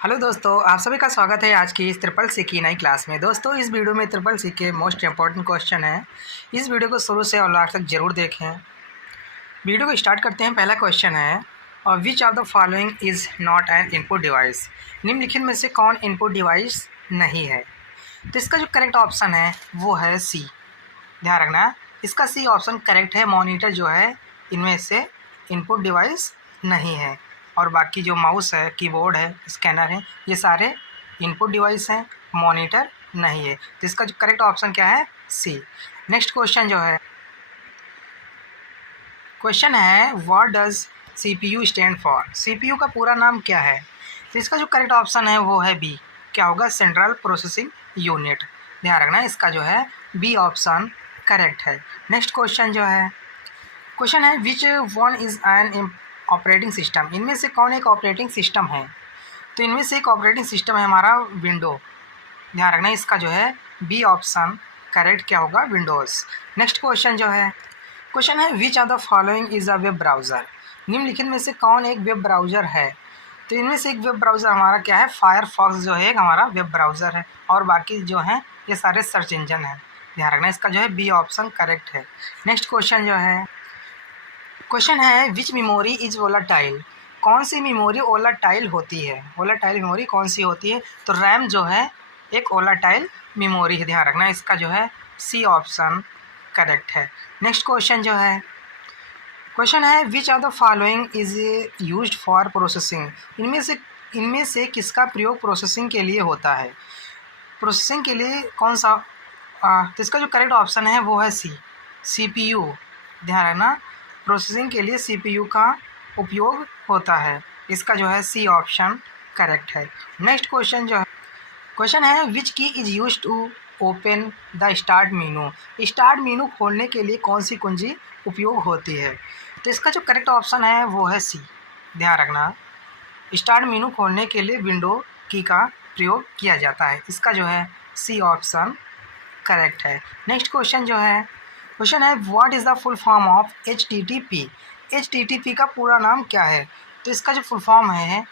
Hello दोस्तों, आप सभी का स्वागत है आज की इस ट्रिपल सी की नई क्लास में। दोस्तों, इस वीडियो में ट्रिपल सी के मोस्ट इंपॉर्टेंट क्वेश्चन है। इस वीडियो को शुरू से और लास्ट तक जरूर देखें। वीडियो को स्टार्ट करते हैं। पहला क्वेश्चन है, और विच of the following is not an input device. निम्नलिखित में से कौन इनपुट डिवाइस नहीं है? तो इसका जो करेक्ट ऑप्शन है वो है सी। ध्यान रखना, इसका सी ऑप्शन करेक्ट है। मॉनिटर जो है इनमें से इनपुट डिवाइस नहीं है, और बाकी जो माउस है, कीबोर्ड है, स्कैनर है, ये सारे इनपुट डिवाइस हैं, मॉनिटर नहीं है। तो इसका जो करेक्ट ऑप्शन क्या है? सी। नेक्स्ट क्वेश्चन जो है, क्वेश्चन है what does CPU stand for. CPU का पूरा नाम क्या है? तो इसका जो करेक्ट ऑप्शन है वो है बी। क्या होगा? Central processing unit. ध्यान रखना, इसका जो है बी ऑप्शन करेक्ट है। नेक्स्ट क्वेश्चन जो है, क्वेश्चन है which one is an operating system. इनमें से कौन एक ऑपरेटिंग सिस्टम है? तो इनमें से एक ऑपरेटिंग सिस्टम है हमारा विंडो। ध्यान रखना, इसका जो है बी ऑप्शन करेक्ट क्या होगा? विंडोज़। नेक्स्ट क्वेश्चन जो है, क्वेश्चन है which of the following is a web browser. निम्नलिखित में से कौन एक वेब ब्राउज़र है? तो इनमें से एक वेब ब्राउज़र हमारा क्या है? फायरफॉक्स जो है एक हमारा वेब ब्राउज़र है, और बाकी जो हैं ये सारे सर्च इंजन हैं। ध्यान रखना, इसका जो है बी ऑप्शन करेक्ट है। नेक्स्ट क्वेश्चन जो है, क्वेश्चन है विच मेमोरी इज वोलाटाइल। कौन सी मेमोरी वोलाटाइल होती है? वोलाटाइल मेमोरी कौन सी होती है? तो रैम जो है एक वोलाटाइल मेमोरी है। ध्यान रखना, इसका जो है सी ऑप्शन करेक्ट है। नेक्स्ट क्वेश्चन जो है, क्वेश्चन है which of the following is used for processing. इनमें से किसका प्रयोग प्रोसेसिंग के लिए होता है? प्रोसेसिंग के लिए कौन सा? तो इसका जो करेक्ट ऑप्शन है वो है सी, सीपीयू। ध्यान रखना, प्रोसेसिंग के लिए सीपीयू का उपयोग होता है। इसका जो है सी ऑप्शन करेक्ट है। नेक्स्ट क्वेश्चन जो है, क्वेश्चन है which key is use to open the start menu. Start menu खोलने के लिए कौन सी कुंजी उपयोग होती है? तो इसका जो करेक्ट ऑप्शन है वो है सी। ध्यान रखना, स्टार्ट मीनू खोलने के लिए विंडो की का प्रयोग किया जाता है। इसका जो है सी ऑप्शन करेक्ट है। नेक्स्ट क्वेश्चन जो है, क्वेश्चन है what is the full form of HTTP। HTTP का पूरा नाम क्या है? तो इसका जो फुल फॉर्म है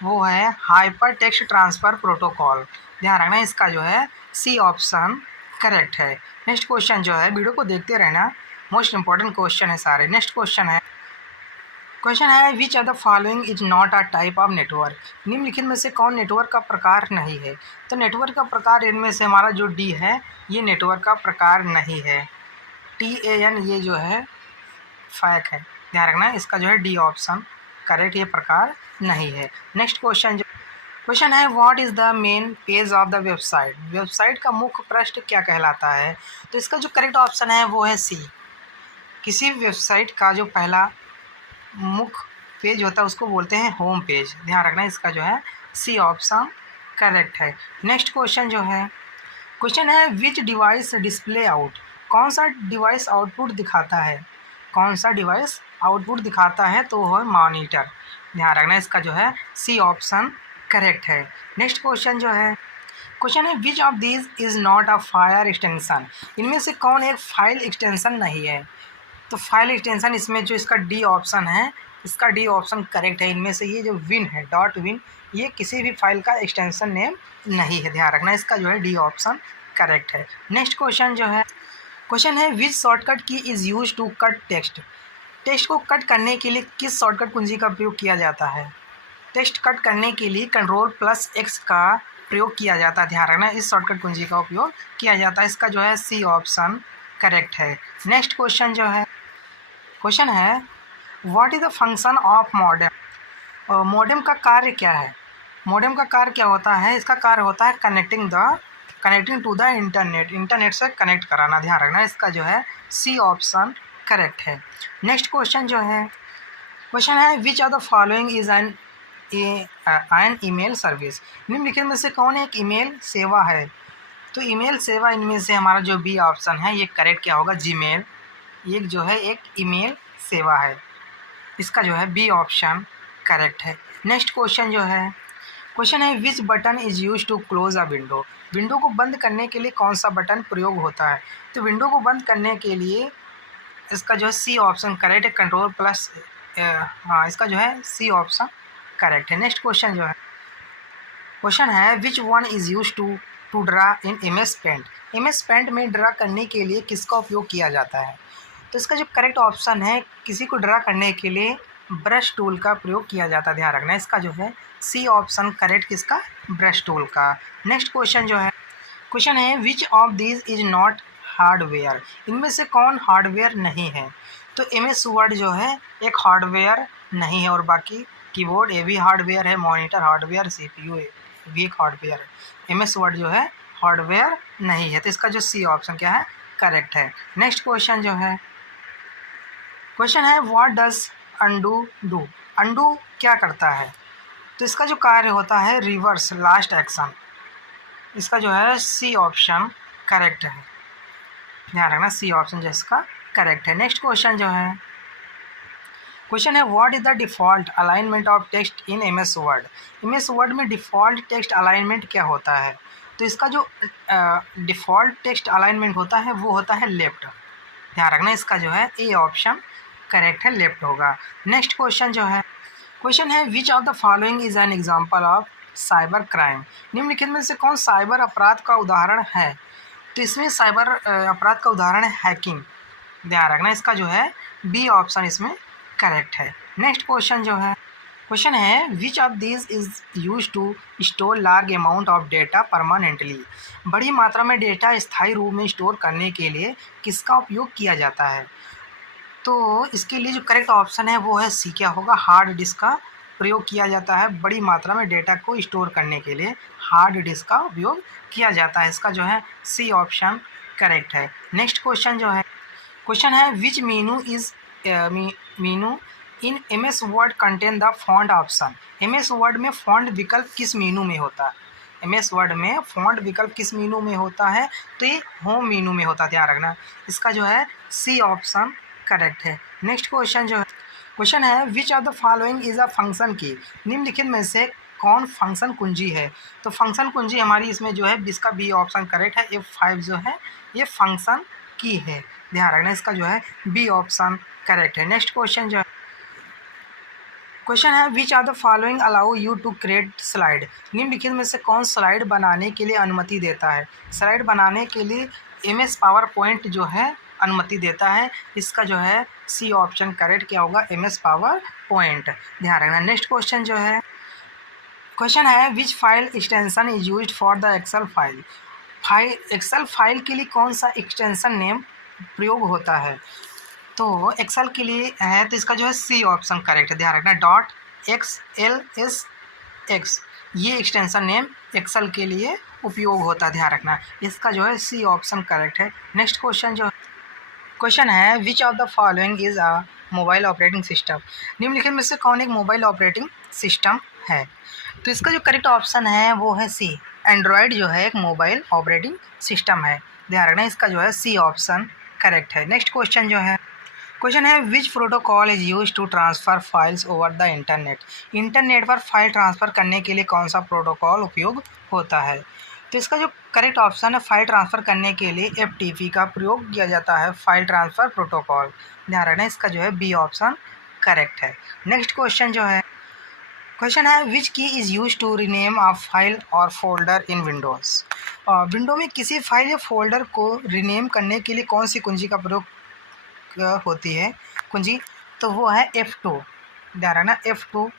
वो है हाइपर टेक्स्ट ट्रांसफ़र प्रोटोकॉल। ध्यान रखना, इसका जो है सी ऑप्शन करेक्ट है। नेक्स्ट क्वेश्चन जो है, वीडियो को देखते रहना, मोस्ट इंपॉर्टेंट क्वेश्चन है सारे। नेक्स्ट क्वेश्चन है, क्वेश्चन है which of the following is not a type of network. निम्नलिखित में से कौन नेटवर्क का प्रकार नहीं है? तो नेटवर्क का प्रकार इनमें से हमारा जो डी है ये नेटवर्क का प्रकार नहीं है। TAN ये जो है फैक है। ध्यान रखना, इसका जो है डी ऑप्शन करेक्ट, ये प्रकार नहीं है। नेक्स्ट क्वेश्चन जो, क्वेश्चन है what is the main page of the website. Website का मुख्य पृष्ठ क्या कहलाता है? तो इसका जो करेक्ट ऑप्शन है वो है सी। किसी वेबसाइट का जो पहला मुख्य पेज होता है उसको बोलते हैं होम पेज। ध्यान रखना, इसका जो है सी ऑप्शन करेक्ट है। नेक्स्ट क्वेश्चन जो है, क्वेश्चन है विच डिवाइस डिस्प्ले आउट। कौन सा डिवाइस आउटपुट दिखाता है? कौन सा डिवाइस आउटपुट दिखाता है? तो वो है मॉनिटर। ध्यान रखना, इसका जो है सी ऑप्शन करेक्ट है। नेक्स्ट क्वेश्चन जो है, क्वेश्चन है which of these is not a fire extension. इनमें से कौन एक फाइल एक्सटेंशन नहीं है? तो फाइल एक्सटेंशन इसमें जो इसका डी ऑप्शन है, इसका डी ऑप्शन करेक्ट है। इनमें से ये जो विन है, डॉट विन, ये किसी भी फाइल का एक्सटेंशन नेम नहीं है। ध्यान रखना, इसका जो है डी ऑप्शन करेक्ट है। नेक्स्ट क्वेश्चन जो है, क्वेश्चन है which shortcut key is use to cut text. Text को कट करने के लिए किस शॉर्टकट कुंजी का प्रयोग किया जाता है? टेक्स्ट कट करने के लिए Ctrl+X का प्रयोग किया जाता है। ध्यान रखना, इस शॉर्टकट कुंजी का उपयोग किया जाता है। इसका जो है सी ऑप्शन करेक्ट है। नेक्स्ट क्वेश्चन जो है, क्वेश्चन है what is the function of modem. Modem का कार्य क्या है? मॉडेम का कार्य क्या होता है? इसका कार्य होता है connecting to the internet, internet से कनेक्ट कराना। ध्यान रखना, इसका जो है सी ऑप्शन करेक्ट है। नेक्स्ट क्वेश्चन जो है, क्वेश्चन है which of the following is an email service. निम्नलिखित में से कौन एक ईमेल सेवा है? तो ईमेल सेवा इनमें से हमारा जो बी ऑप्शन है ये करेक्ट क्या होगा? जीमेल, ये जो है एक ईमेल सेवा है। इसका जो है बी ऑप्शन करेक्ट है। नेक्स्ट क्वेश्चन जो है, क्वेश्चन है which button is use to close a window. Window को बंद करने के लिए कौन सा बटन प्रयोग होता है? तो विंडो को बंद करने के लिए इसका जो है सी ऑप्शन करेक्ट है, Ctrl+, हाँ, इसका जो है सी ऑप्शन करेक्ट है। नेक्स्ट क्वेश्चन जो है, क्वेश्चन है which one is use to draw in MS paint. MS paint में ड्रा करने के लिए किसका उपयोग किया जाता है? तो इसका जो करेक्ट ऑप्शन है, किसी को ड्रा करने के लिए ब्रश टूल का प्रयोग किया जाता है। ध्यान रखना, इसका जो है सी ऑप्शन करेक्ट, किसका? ब्रश टूल का। नेक्स्ट क्वेश्चन जो है, क्वेश्चन है which of this is not hardware. इनमें से कौन हार्डवेयर नहीं है? तो MS वर्ड जो है एक हार्डवेयर नहीं है, और बाकी कीबोर्ड ये भी हार्डवेयर है, मॉनिटर हार्डवेयर, CPU भी एक हार्डवेयर है। MS वर्ड जो है हार्डवेयर नहीं है, तो इसका जो सी ऑप्शन क्या है? करेक्ट है। नेक्स्ट क्वेश्चन जो है, क्वेश्चन है what does undo do. Undo क्या करता है? तो इसका जो कार्य होता है रिवर्स लास्ट एक्शन, इसका जो है सी ऑप्शन करेक्ट है। ध्यान रखना, सी ऑप्शन जो इसका करेक्ट है। नेक्स्ट क्वेश्चन जो है, क्वेश्चन है what is the default alignment of text in MS Word. MS word में डिफ़ॉल्ट टेक्स्ट अलाइनमेंट क्या होता है? तो इसका जो डिफ़ॉल्ट टेक्स्ट अलाइनमेंट होता है वो होता है लेफ्ट। ध्यान रखना, इसका जो है ए ऑप्शन करेक्ट है, लेफ्ट होगा। नेक्स्ट क्वेश्चन जो है, क्वेश्चन है which of the following is N example of cyber crime. निम्नलिखित में से कौन साइबर अपराध का उदाहरण है? तो इसमें साइबर अपराध का उदाहरण है हैकिंग। ध्यान रखना, इसका जो है बी ऑप्शन इसमें करेक्ट है। नेक्स्ट क्वेश्चन जो है, क्वेश्चन है which of this is use to store large amount of data permanently. बड़ी मात्रा में डेटा स्थायी रूप में स्टोर करने के लिए किसका उपयोग किया जाता है? तो इसके लिए जो करेक्ट ऑप्शन है वो है सी, क्या होगा? हार्ड डिस्क का प्रयोग किया जाता है। बड़ी मात्रा में डेटा को स्टोर करने के लिए हार्ड डिस्क का उपयोग किया जाता है, इसका जो है सी ऑप्शन करेक्ट है। नेक्स्ट क्वेश्चन जो है, क्वेश्चन है which menu is menu in MS word contain the font option. MS word में फॉन्ट विकल्प किस मीनू में होता है? MS वर्ड में फॉन्ट विकल्प किस मीनू में होता है? तो ये होम मीनू में होता है। ध्यान रखना, इसका जो है सी ऑप्शन करेक्ट है। नेक्स्ट क्वेश्चन जो है, क्वेश्चन है which of the following is a function की। निम्नलिखित में से कौन फंक्शन कुंजी है? तो फंक्शन कुंजी हमारी इसमें जो है इसका बी ऑप्शन करेक्ट है। F5 जो है ये फंक्शन की है। ध्यान रखना, इसका जो है बी ऑप्शन करेक्ट है। नेक्स्ट क्वेश्चन जो है, क्वेश्चन है which of the following allow you to create slide. निम्नलिखित में से कौन स्लाइड बनाने के लिए अनुमति देता है? स्लाइड बनाने के लिए MS पावर पॉइंट जो है अनुमति देता है, इसका जो है सी ऑप्शन करेक्ट क्या होगा? MS PowerPoint. ध्यान रखना। नेक्स्ट क्वेश्चन जो है, क्वेश्चन है which file extension is used for the excel file. Excel file के लिए कौन सा एक्सटेंशन नेम प्रयोग होता है? तो एक्सेल के लिए है, तो इसका जो है सी ऑप्शन करेक्ट है। ध्यान रखना, .xlsx ये एक्सटेंशन नेम एक्सेल के लिए उपयोग होता है। ध्यान रखना, इसका जो है सी ऑप्शन करेक्ट है। नेक्स्ट क्वेश्चन जो, क्वेश्चन है which of the following is a mobile operating system. निम्नलिखित में से कौन एक मोबाइल ऑपरेटिंग सिस्टम है? तो इसका जो करेक्ट ऑप्शन है वो है सी, एंड्रॉयड जो है एक मोबाइल ऑपरेटिंग सिस्टम है। ध्यान रखना, इसका जो है सी ऑप्शन करेक्ट है। नेक्स्ट क्वेश्चन जो है, क्वेश्चन है which protocol is use to transfer files over the internet. Internet पर फाइल ट्रांसफ़र करने के लिए कौन सा प्रोटोकॉल उपयोग होता है? तो इसका जो करेक्ट ऑप्शन है, फाइल ट्रांसफ़र करने के लिए FTP का प्रयोग किया जाता है, फाइल ट्रांसफ़र प्रोटोकॉल। ध्यान रखना, इसका जो है बी ऑप्शन करेक्ट है। नेक्स्ट क्वेश्चन जो है, क्वेश्चन है which key is use to rename a file और फोल्डर इन विंडोज़। विंडो में किसी फाइल या फोल्डर को रीनेम करने के लिए कौन सी कुंजी का प्रयोग होती है कुंजी? तो वो है F2। ध्यान रखना, F2,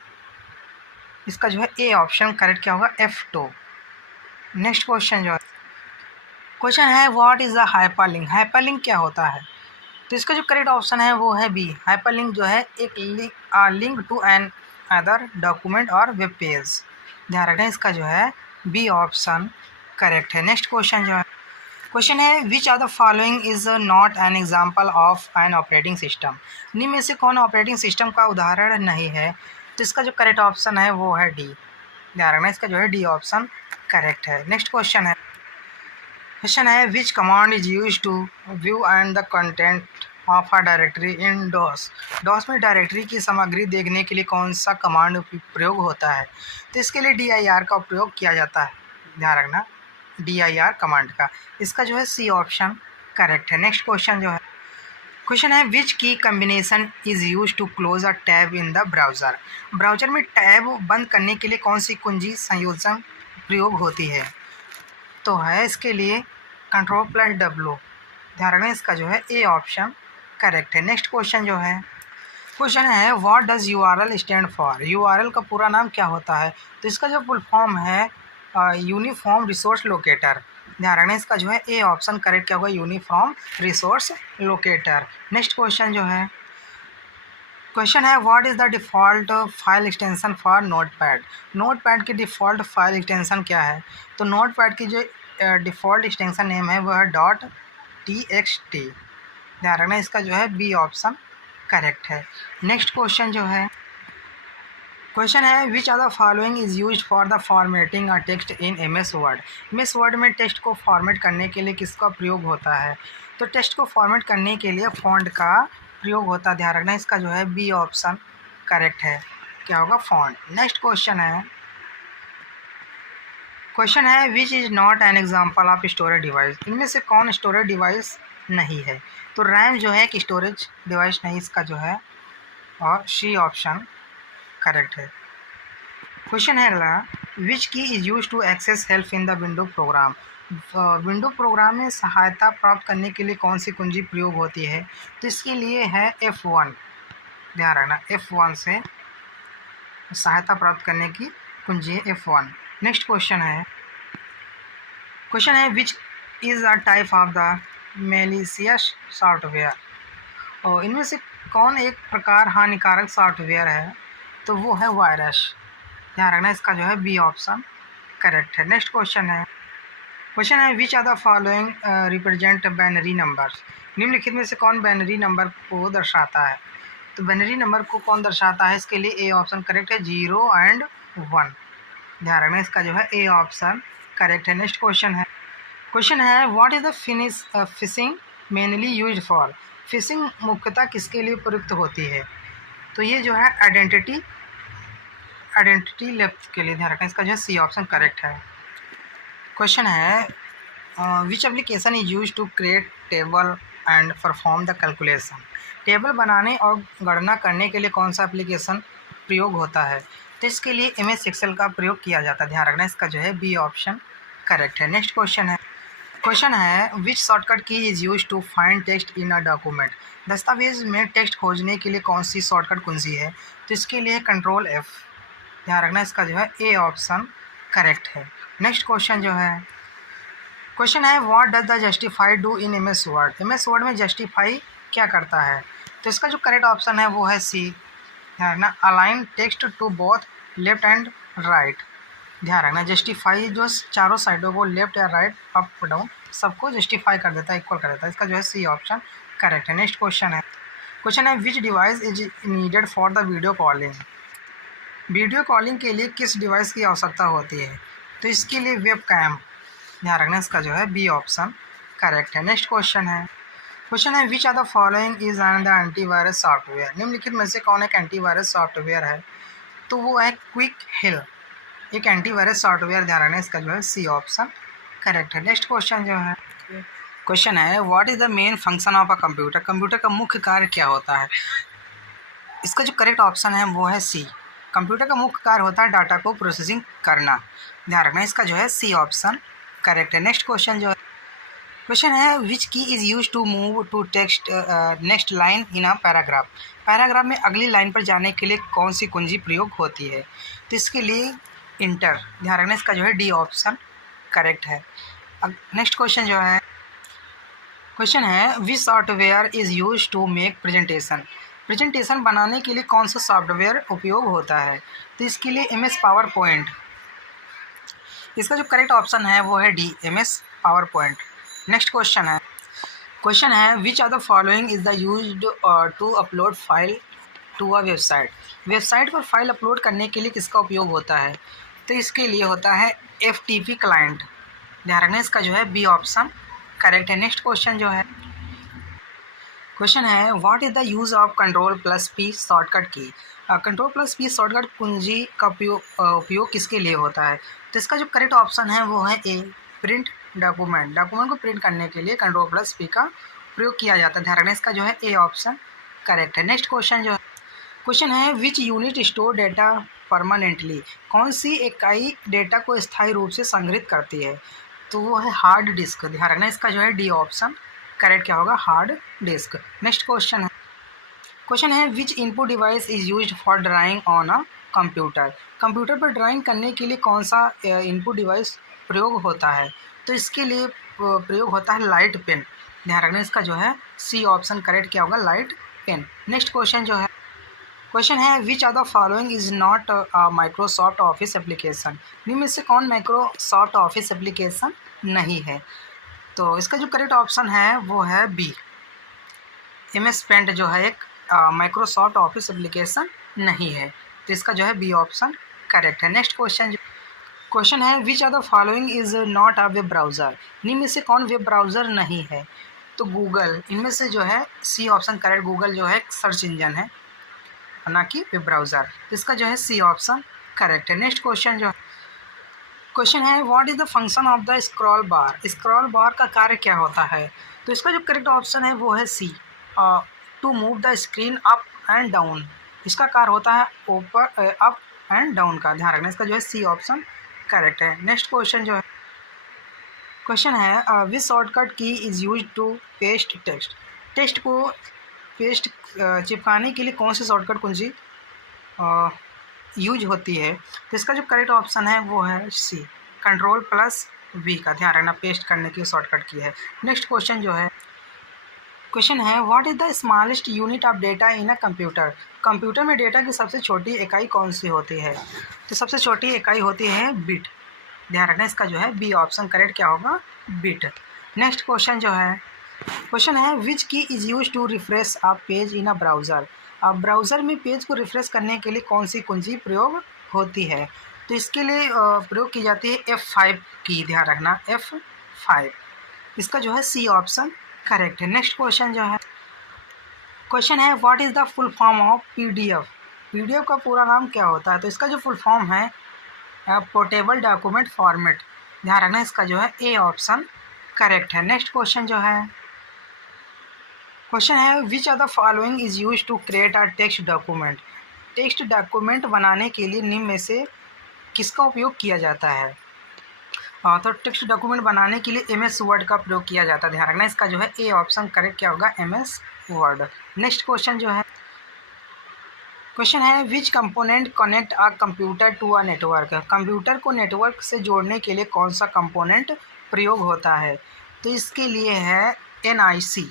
इसका जो है ए ऑप्शन करेक्ट क्या होगा? F2। नेक्स्ट क्वेश्चन जो है, क्वेश्चन है what is the hyperlink. Hyperlink क्या होता है? तो इसका जो करेक्ट ऑप्शन है वो है बी। हाइपरलिंक जो है एक link to another document और वेब पेज। ध्यान रखना, इसका जो है बी ऑप्शन करेक्ट है। नेक्स्ट क्वेश्चन जो है, क्वेश्चन है which of the following is not an example of an operating system. निम्न में से कौन ऑपरेटिंग सिस्टम का उदाहरण नहीं है? तो इसका जो करेक्ट ऑप्शन है वो है डी। ध्यान रखना, इसका जो है डी ऑप्शन करेक्ट है। नेक्स्ट क्वेश्चन है, क्वेश्चन है which command is use to view and the content of a directory in DOS. DOS में डायरेक्टरी की सामग्री देखने के लिए कौन सा कमांड प्रयोग होता है? तो इसके लिए DIR का उपयोग किया जाता है। ध्यान रखना, DIR कमांड का, इसका जो है सी ऑप्शन करेक्ट है। नेक्स्ट क्वेश्चन जो है, क्वेश्चन है which key combination is use to close a tab in the browser. Browser में टैब बंद करने के लिए कौन सी कुंजी संयोजन प्रयोग होती है? तो है इसके लिए कंट्रोल प्लस डब्ल्यू। ध्यान रखना इसका जो है ए ऑप्शन करेक्ट है। नेक्स्ट क्वेश्चन है what does URL stand for? URL का पूरा नाम क्या होता है? तो इसका जो फुल फॉर्म है यूनिफॉर्म रिसोर्स लोकेटर। ध्यान रखना इसका जो है ए ऑप्शन करेक्ट क्या होगा? Uniform resource locator. Next question है what is the default file extension for Notepad? Notepad की डिफ़ॉल्ट फाइल एक्सटेंशन क्या है? तो नोटपैड की जो डिफ़ॉल्ट एक्सटेंशन नेम है वो है .txt। ध्यान रखना इसका जो है बी ऑप्शन करेक्ट है। नेक्स्ट क्वेश्चन है which are the following is used for the formatting a text in MS Word? MS word में टेक्स्ट को फॉर्मेट करने के लिए किसका प्रयोग होता है? तो टेक्स्ट को फॉर्मेट करने के लिए फॉन्ट का प्रयोग होता है। ध्यान रखना इसका जो है बी ऑप्शन करेक्ट है। क्या होगा? फॉन्ट। नेक्स्ट क्वेश्चन है which is not an example of storage device? इनमें से कौन स्टोरेज डिवाइस नहीं है? तो रैम जो है कि स्टोरेज डिवाइस नहीं, इसका जो है और सी ऑप्शन करेक्ट है। क्वेश्चन है अगला which key is use to access help in the window program? Window program में सहायता प्राप्त करने के लिए कौन सी कुंजी प्रयोग होती है? तो इसके लिए है F1। ध्यान रखना F1 से सहायता प्राप्त करने की कुंजी है F1। नेक्स्ट क्वेश्चन है which is a type of the malicious software? और इनमें से कौन एक प्रकार हानिकारक सॉफ्टवेयर है? तो वो है वायरस। ध्यान रखना इसका जो है बी ऑप्शन करेक्ट है। नेक्स्ट क्वेश्चन है which are the following represent binary numbers? निम्नलिखित में से कौन बाइनरी नंबर को दर्शाता है? तो बाइनरी नंबर को कौन दर्शाता है? इसके लिए ए ऑप्शन करेक्ट है 0 और 1। ध्यान रखना इसका जो है ए ऑप्शन करेक्ट है। नेक्स्ट क्वेश्चन है what is the fishing mainly used for? Fishing मुख्यतः किसके लिए प्रयुक्त होती है? तो ये जो है आइडेंटिटी लेफ्ट के लिए। ध्यान रखना इसका जो है सी ऑप्शन करेक्ट है। क्वेश्चन है which application is use to create table and perform the calculation? Table बनाने और गणना करने के लिए कौन सा एप्लीकेशन प्रयोग होता है? तो इसके लिए MS एक्सेल का प्रयोग किया जाता है। ध्यान रखना इसका जो है बी ऑप्शन करेक्ट है। नेक्स्ट क्वेश्चन है which shortcut key is use to find text in a document? दस्तावेज में टेक्स्ट खोजने के लिए कौन सी शॉर्टकट कुंजी है? तो इसके लिए कंट्रोल F। ध्यान रखना इसका जो है ए ऑप्शन करेक्ट है। नेक्स्ट क्वेश्चन है what does the justify do in MS Word? MS word में जस्टिफाई क्या करता है? तो इसका जो करेक्ट ऑप्शन है वो है सी। ध्यान रखना align text to both left and right. ध्यान रखना जस्टिफाई जो चारों साइडों को लेफ्ट या राइट अप डाउन सबको जस्टिफाई कर देता है, इक्वल कर देता है। इसका जो है सी ऑप्शन करेक्ट है। नेक्स्ट क्वेश्चन है which device is needed for the video calling? Video calling के लिए किस डिवाइस की आवश्यकता होती है? तो इसके लिए वेब कैम। ध्यान रखना इसका जो है बी ऑप्शन करेक्ट है। नेक्स्ट क्वेश्चन है which are the following is an the antivirus software? निम्नलिखित में से कौन एक एंटीवायरस सॉफ्टवेयर है? तो वो है क्विक हिल, एक एंटीवायरस सॉफ्टवेयर। ध्यान रखना इसका जो है सी ऑप्शन करेक्ट है। नेक्स्ट क्वेश्चन है what is the main function of a computer? Computer का मुख्य कार्य क्या होता है? इसका जो करेक्ट ऑप्शन है वो है सी। कंप्यूटर का मुख्य कार्य होता है डाटा को प्रोसेसिंग करना। ध्यान रखना इसका जो है सी ऑप्शन करेक्ट है। नेक्स्ट क्वेश्चन है which key is use to move to text next line in a paragraph? Paragraph में अगली लाइन पर जाने के लिए कौन सी कुंजी प्रयोग होती है? तो इसके लिए इंटर। ध्यान रखना इसका जो है डी ऑप्शन करेक्ट है। अब नेक्स्ट क्वेश्चन है which software is use to make presentation बनाने के लिए कौन सा सॉफ्टवेयर उपयोग होता है? तो इसके लिए MS पावर पॉइंट। इसका जो करेक्ट ऑप्शन है वो है D MS PowerPoint. Next question है which are the following is the used to upload file to a website? Website पर फाइल अपलोड करने के लिए किसका उपयोग होता है? तो इसके लिए होता है FTP क्लाइंट। ध्यान रखना इसका जो है बी ऑप्शन करेक्ट है। नेक्स्ट क्वेश्चन है what is the use of Ctrl+P shortcut की? Ctrl+P शॉर्टकट कुंजी का उपयोग किसके लिए होता है? तो इसका जो करेक्ट ऑप्शन है वो है ए प्रिंट डॉक्यूमेंट को प्रिंट करने के लिए Ctrl+P का प्रयोग किया जाता है। ध्यान रखना इसका जो है ए ऑप्शन करेक्ट है। नेक्स्ट क्वेश्चन है which unit store data permanently, कौन सी इकाई डेटा को स्थायी रूप से संग्रहित करती है? तो वो है हार्ड डिस्क। ध्यान रखना इसका जो है डी ऑप्शन करेक्ट क्या होगा, हार्ड डिस्क। नेक्स्ट क्वेश्चन है which input device is used for drawing on a computer. Computer पर ड्राइंग करने के लिए कौन सा इनपुट डिवाइस प्रयोग होता है? तो इसके लिए प्रयोग होता है लाइट पेन। ध्यान रखना इसका जो है सी ऑप्शन करेक्ट क्या होगा, लाइट पेन। नेक्स्ट क्वेश्चन है which are the following is not Microsoft Office application. इनमें से कौन माइक्रोसॉफ्ट ऑफिस एप्लीकेशन नहीं है? तो इसका जो करेक्ट ऑप्शन है वो है बी, MS पेंट जो है एक माइक्रोसॉफ्ट ऑफिस एप्लीकेशन नहीं है, तो इसका जो है बी ऑप्शन करेक्ट है। नेक्स्ट क्वेश्चन है which are the following is not a web browser. इनमें से कौन वेब ब्राउज़र नहीं है? तो गूगल, इनमें से जो है सी ऑप्शन करेक्ट, गूगल जो है एक सर्च इंजन है ना कि वेब ब्राउज़र, इसका जो है सी ऑप्शन करेक्ट है। नेक्स्ट क्वेश्चन है what is the function of the scroll bar. Scroll बार का कार्य क्या होता है? तो इसका जो करेक्ट ऑप्शन है वो है C, to move the screen up and down. इसका कार्य होता है ऊपर अप एंड डाउन का। ध्यान रखना इसका जो है सी ऑप्शन करेक्ट है। नेक्स्ट क्वेश्चन है which shortcut key is use to paste text. Text को पेस्ट चिपकाने के लिए कौन सी शॉर्टकट कुंजी यूज होती है? तो इसका जो करेक्ट ऑप्शन है वो है सी, Ctrl+V का। ध्यान रखना पेस्ट करने की शॉर्टकट की है। नेक्स्ट क्वेश्चन है what is the smallest unit of data in a computer. Computer में डेटा की सबसे छोटी इकाई कौन सी होती है? तो सबसे छोटी इकाई होती है बिट। ध्यान रखना इसका जो है बी ऑप्शन करेक्ट क्या होगा, बिट। नेक्स्ट क्वेश्चन है which key is use to refresh a page in a browser. अब ब्राउज़र में पेज को रिफ्रेश करने के लिए कौन सी कुंजी प्रयोग होती है? तो इसके लिए प्रयोग की जाती है F5 की। ध्यान रखना F5, इसका जो है सी ऑप्शन करेक्ट है। नेक्स्ट क्वेश्चन है what is the full form of PDF। PDF का पूरा नाम क्या होता है? तो इसका जो फुल फॉर्म है पोर्टेबल डॉक्यूमेंट फॉर्मेट। ध्यान रखना इसका जो है ए ऑप्शन करेक्ट है। नेक्स्ट क्वेश्चन है which are the following is use to create a text document. Text document बनाने के लिए निम्न में से किसका उपयोग किया जाता है? तो टेक्स्ट डॉक्यूमेंट बनाने के लिए MS वर्ड का प्रयोग किया जाता है। ध्यान रखना इसका जो है ए ऑप्शन करेक्ट क्या होगा, MS वर्ड। नेक्स्ट क्वेश्चन है which component connect a computer to a network. Computer को नेटवर्क से जोड़ने के लिए कौन सा कंपोनेंट प्रयोग होता है? तो इसके लिए है NIC।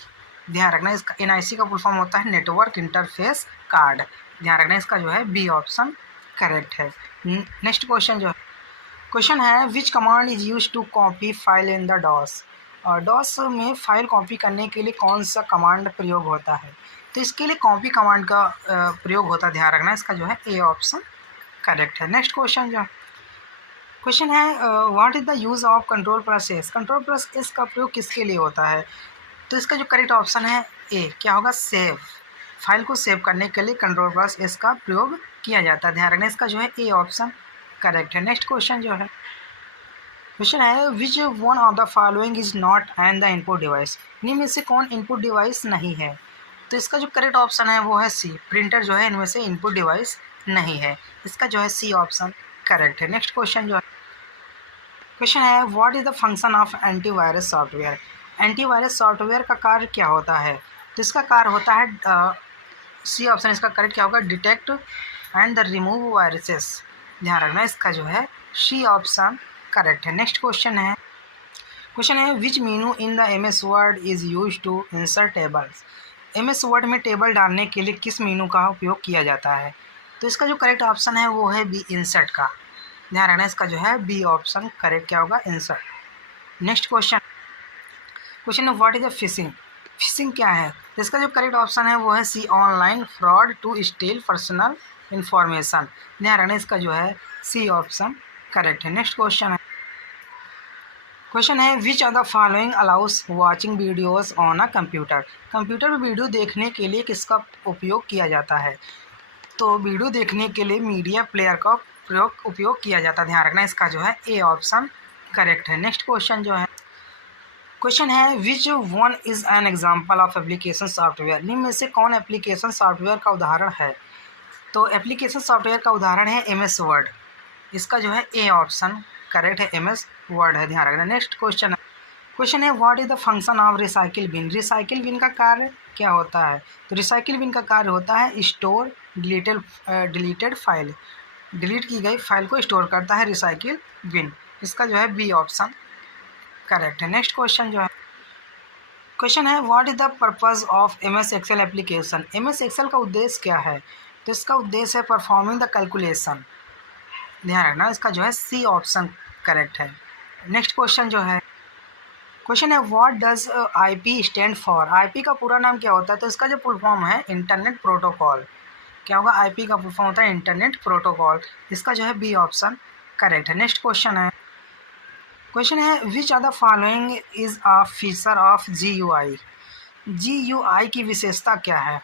ध्यान रखना इसका NIC का फुल फॉर्म होता है नेटवर्क इंटरफेस कार्ड। ध्यान रखना इसका जो है बी ऑप्शन करेक्ट है। नेक्स्ट क्वेश्चन है which command is use to copy file in the DOS. और डॉस में फाइल कॉपी करने के लिए कौन सा कमांड प्रयोग होता है? तो इसके लिए कॉपी कमांड का प्रयोग होता है। ध्यान रखना इसका जो है ए ऑप्शन करेक्ट है। नेक्स्ट क्वेश्चन है what is the use of Ctrl+S। Ctrl+S का प्रयोग किसके लिए होता है? तो इसका जो करेक्ट ऑप्शन है ए क्या होगा, सेव। फाइल को सेव करने के लिए Ctrl+S का प्रयोग किया जाता है। ध्यान रखना इसका जो है ए ऑप्शन करेक्ट है। नेक्स्ट क्वेश्चन है which one of the following is not and the input device. इनमें से कौन इनपुट डिवाइस नहीं है? तो इसका जो करेक्ट ऑप्शन है वो है सी, प्रिंटर जो है इनमें से इनपुट डिवाइस नहीं है, इसका जो है सी ऑप्शन करेक्ट है। नेक्स्ट क्वेश्चन है what is the function of antivirus software. Antivirus software का कार्य क्या होता है? तो इसका कार्य होता है सी ऑप्शन इसका करेक्ट क्या होगा, detect and the remove viruses. ध्यान रखना इसका जो है सी ऑप्शन करेक्ट है। नेक्स्ट क्वेश्चन है which menu in the MS word is use to insert tables. MS word में टेबल डालने के लिए किस मीनू का उपयोग किया जाता है? तो इसका जो करेक्ट ऑप्शन है वो है बी, इंसर्ट का। ध्यान रखना इसका जो है बी ऑप्शन करेक्ट क्या होगा, इंसर्ट। नेक्स्ट क्वेश्चन है what is the fishing. Fishing क्या है? तो इसका जो करेक्ट ऑप्शन है वो है C, online fraud to steal personal information. ध्यान रखना इसका जो है सी ऑप्शन करेक्ट है। नेक्स्ट क्वेश्चन है which are the following allows watching videos on a computer. Computer में वीडियो देखने के लिए किसका उपयोग किया जाता है? तो वीडियो देखने के लिए मीडिया प्लेयर का उपयोग किया जाता है। ध्यान रखना इसका जो है ए ऑप्शन करेक्ट है। नेक्स्ट क्वेश्चन है which one is an example of application software. निम्न में से कौन एप्लीकेशन सॉफ्टवेयर का उदाहरण है? तो एप्लीकेशन सॉफ्टवेयर का उदाहरण है MS वर्ड, इसका जो है ए ऑप्शन करेक्ट है, MS वर्ड है, ध्यान रखना। नेक्स्ट क्वेश्चन है what is the function of recycle bin. Recycle bin का कार्य क्या होता है? तो रिसाइकिल बिन का कार्य होता है स्टोर डिलीटेड फाइल, डिलीट की गई फाइल को स्टोर करता है रिसाइकिल बिन, इसका जो है बी ऑप्शन करेक्ट है। नेक्स्ट क्वेश्चन है what is the purpose of MS Excel application. MS Excel का उद्देश्य क्या है? तो इसका उद्देश्य है परफॉर्मिंग द कैलकुलेशन, ध्यान रखना, इसका जो है सी ऑप्शन करेक्ट है। नेक्स्ट क्वेश्चन है what does IP stand for. IP का पूरा नाम क्या होता है? तो इसका जो फुल फॉर्म है इंटरनेट प्रोटोकॉल, क्या होगा? IP का फुल फॉर्म होता है इंटरनेट प्रोटोकॉल, इसका जो है बी ऑप्शन करेक्ट है। नेक्स्ट क्वेश्चन है which are the following is a feature of GUI। GUI की विशेषता क्या है?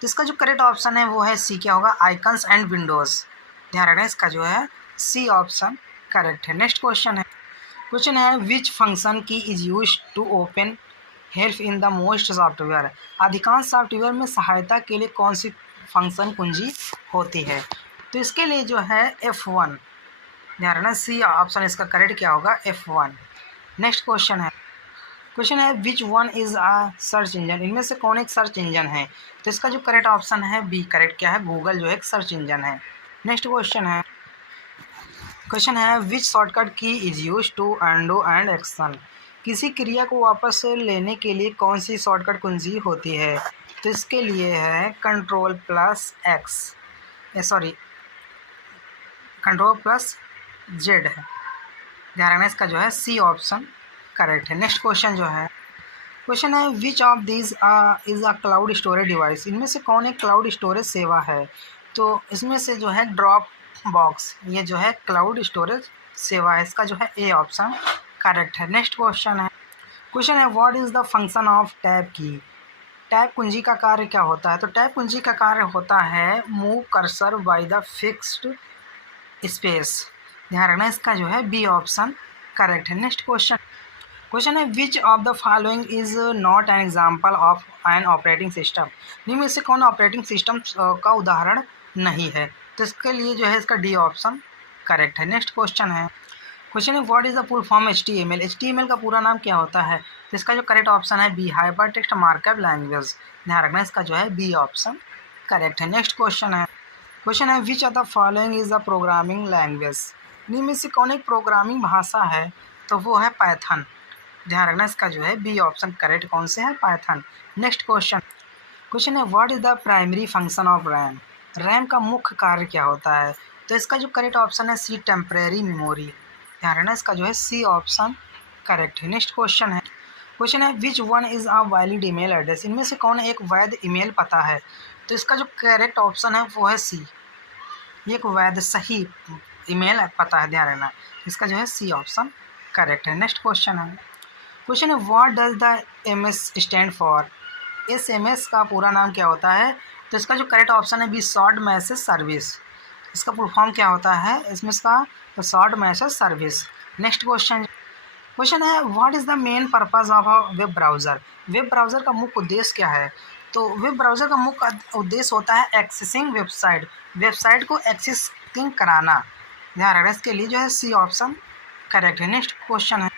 तो इसका जो करेक्ट ऑप्शन है वो है सी, क्या होगा? आइकन्स एंड विंडोज़, ध्यान रखना, इसका जो है सी ऑप्शन करेक्ट है। नेक्स्ट क्वेश्चन है which function key is use to open help in the most software. अधिकांश सॉफ्टवेयर में सहायता के लिए कौन सी फंक्शन कुंजी होती है? तो इसके लिए जो है F1, ध्यान रखना, सी ऑप्शन इसका करेक्ट क्या होगा? F1। नेक्स्ट क्वेश्चन है which one is a search engine. इनमें से कौन एक सर्च इंजन है? तो इसका जो करेक्ट ऑप्शन है बी करेक्ट, क्या है? गूगल जो एक सर्च इंजन है। नेक्स्ट क्वेश्चन है which shortcut key is use to undo and action. किसी क्रिया को वापस लेने के लिए कौन सी शॉर्टकट कुंजी होती है? तो इसके लिए है Ctrl+Z है, ध्यान रखना, इसका जो है सी ऑप्शन करेक्ट है। नेक्स्ट क्वेश्चन है which of this is a cloud storage device. इनमें से कौन एक क्लाउड स्टोरेज सेवा है? तो इसमें से जो है ड्रॉप बॉक्स, ये जो है क्लाउड स्टोरेज सेवा है, इसका जो है ए ऑप्शन करेक्ट है। नेक्स्ट क्वेश्चन है what is the function of tab की। टैब कुंजी का कार्य क्या होता है? तो टैब कुंजी का कार्य होता है move cursor by the fixed space, ध्यान रखना, इसका जो है बी ऑप्शन करेक्ट है। नेक्स्ट क्वेश्चन है which of the following is not an example of an operating system. इनमें से कौन ऑपरेटिंग सिस्टम का उदाहरण नहीं है? तो इसके लिए जो है इसका डी ऑप्शन करेक्ट है। नेक्स्ट क्वेश्चन है what is the full form HTML। HTML का पूरा नाम क्या होता है? तो इसका जो करेक्ट ऑप्शन है B, hyper text markup language, ध्यान रखना, इसका जो है बी ऑप्शन करेक्ट है। नेक्स्ट क्वेश्चन है which of the following is the programming language. इनमें से कौन एक प्रोग्रामिंग भाषा है? तो वो है पाइथन, ध्यान रखना, इसका जो है बी ऑप्शन करेक्ट, कौन से है? पाइथन। नेक्स्ट क्वेश्चन है what is the primary function of RAM. RAM का मुख्य कार्य क्या होता है? तो इसका जो करेक्ट ऑप्शन है सी, टेम्परेरी मेमोरी, ध्यान रखना, इसका जो है सी ऑप्शन करेक्ट है। नेक्स्ट क्वेश्चन है which one is a valid email address. इनमें से कौन एक वैध ईमेल पता है? तो इसका जो करेक्ट ऑप्शन है वो है सी, ये एक वैध सही ईमेल पता है, ध्यान रखना, इसका जो है सी ऑप्शन करेक्ट है। नेक्स्ट क्वेश्चन है what does the MS stand for. SMS का पूरा नाम क्या होता है? तो इसका जो करेक्ट ऑप्शन है बी, शॉर्ट मैसेज सर्विस, इसका फुल फॉर्म क्या होता है इसमें इसका? तो short message service. Next question है what is the main purpose of a web browser. Web browser का मुख्य उद्देश्य क्या है? तो वेब ब्राउज़र का मुख्य उद्देश्य होता है एक्सेसिंग वेबसाइट को एक्सेसिंग कराना, ध्यान रखना, इसके लिए जो है सी ऑप्शन करेक्ट है। नेक्स्ट क्वेश्चन